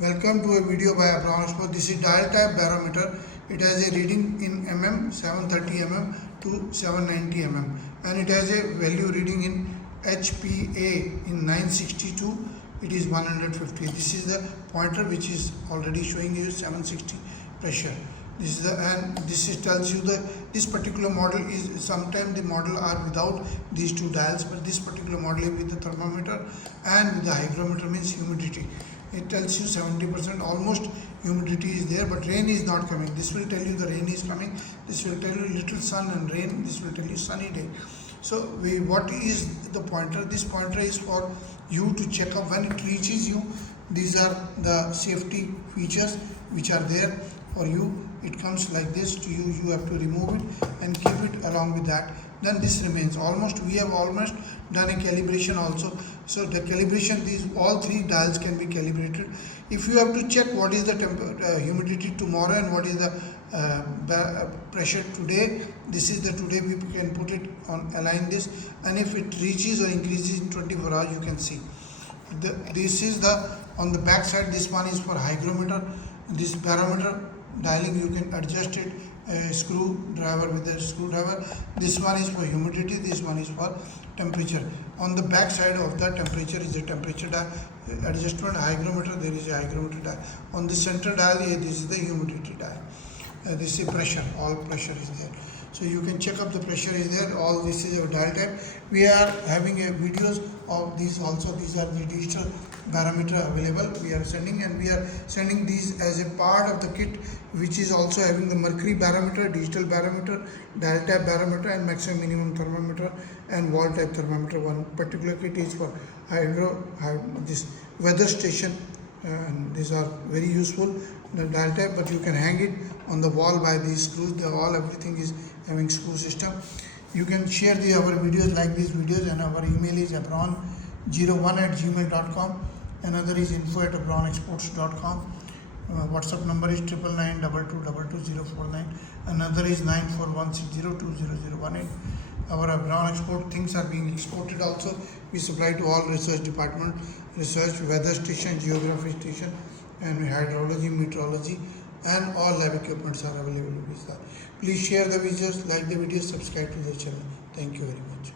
Welcome to a video by Abron. This is dial type barometer. It has a reading in mm 730 mm to 790 mm and it has a value reading in HPA in 962. It is 150. This is the pointer which is already showing you 760 pressure. This is tells you this particular model is sometimes the model are without these two dials, but this particular model is with the thermometer and with the hygrometer, means humidity. It tells you 70% almost humidity is there, but rain is not coming. This will tell you the rain is coming. This will tell you little sun and rain. This will tell you sunny day. So what is the pointer? This pointer is for you to check up when it reaches you. These are the safety features which are there for you. It comes like this to you. You have to remove it and keep it along with that. Then this remains. We have almost done a calibration also. So the calibration, these all three dials can be calibrated. If you have to check what is the humidity tomorrow and what is the pressure today, this is the today. We can put it on, align this, and if it reaches or increases in 24 hours, you can see. This is the on the back side. This one is for hygrometer. This barometer dialing, you can adjust it screwdriver with a screwdriver. This one is for humidity, this one is for temperature. On the back side of the temperature is a temperature dial adjustment. Hygrometer, there is a hygrometer dial. On the center dial here, this is the humidity dial. This is pressure, all pressure is there. So you can check up the pressure is there. All this is a dial type. We are having a videos of these also. These are the digital barometer available. We are sending these as a part of the kit, which is also having the mercury barometer, digital barometer, dial type barometer, and maximum minimum thermometer and wall type thermometer. One particular kit is for this weather station. And these are very useful, the dial type, but you can hang it on the wall by these screws. Everything is having screw system. You can share our videos, like these videos, and our email is abron01@gmail.com. Another is info@abronexports.com. WhatsApp number is 9992222049. Another is 9416020018. Our Abron export things are being exported also. We supply to all research department, research, weather station, geography station, and hydrology, meteorology, and all lab equipments are available with that. Please share the videos, like the videos, subscribe to the channel. Thank you very much.